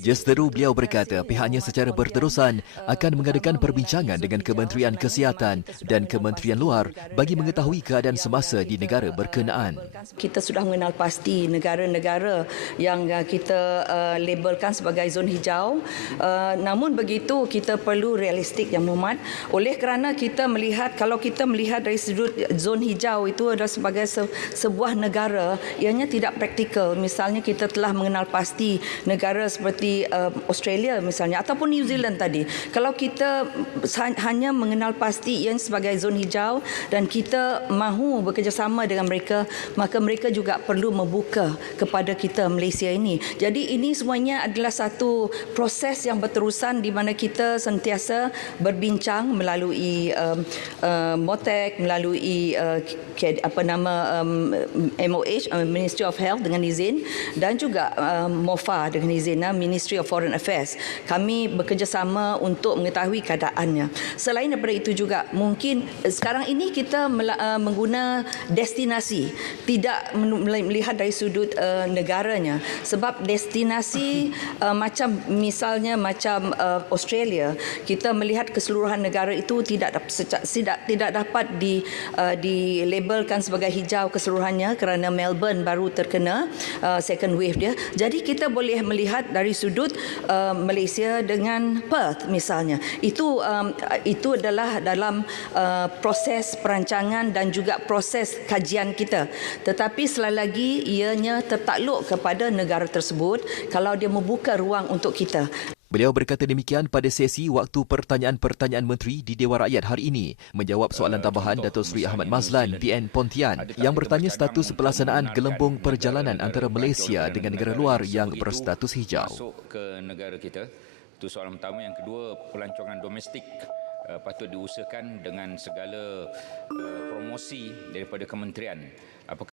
Justeru beliau berkata pihaknya secara berterusan akan mengadakan perbincangan dengan Kementerian Kesihatan dan Kementerian Luar bagi mengetahui keadaan semasa di negara berkenaan. Kita sudah mengenal pasti negara-negara yang kita labelkan sebagai zon hijau. Namun begitu kita perlu realistik Yang Berhormat, oleh kerana kita melihat, kalau kita melihat dari sudut zon hijau itu adalah sebagai sebuah negara, ianya tidak praktikal. Misalnya kita telah mengenal pasti negara seperti Australia misalnya ataupun New Zealand tadi. Kalau kita hanya mengenal pasti ianya sebagai zon hijau dan kita mahu bekerjasama dengan mereka, maka mereka juga perlu membuka kepada kita Malaysia ini. Jadi ini semuanya adalah satu proses yang berterusan di mana kita sentiasa berbincang melalui MOTEC, melalui MOH, Ministry of Health dengan izin, dan juga MOFA dengan izin, Ministry of Foreign Affairs. Kami bekerjasama untuk mengetahui keadaannya. Selain daripada itu juga, mungkin sekarang ini kita mengguna destinasi, tidak melihat dari sudut negaranya. Sebab destinasi misalnya macam Australia, kita melihat keseluruhan negara itu tidak dapat dilabelkan sebagai hijau keseluruhannya kerana Melbourne baru terkena second wave dia. Jadi kita boleh melihat dari sudut Malaysia dengan Perth misalnya. Itu adalah dalam proses perancangan dan juga proses kajian kita. Tetapi sekali lagi ianya tertakluk kepada negara tersebut kalau dia membuka ruang untuk kita. Beliau berkata demikian pada sesi waktu pertanyaan-pertanyaan menteri di Dewan Rakyat hari ini menjawab soalan tambahan Datuk Seri Ahmad Mazlan PN Pontian yang bertanya status pelaksanaan gelembung perjalanan antara Malaysia dengan negara luar yang berstatus hijau. Masuk ke negara kita, itu soalan pertama. Yang kedua, pelancongan domestik patut diusahakan dengan segala promosi daripada kementerian. Apakah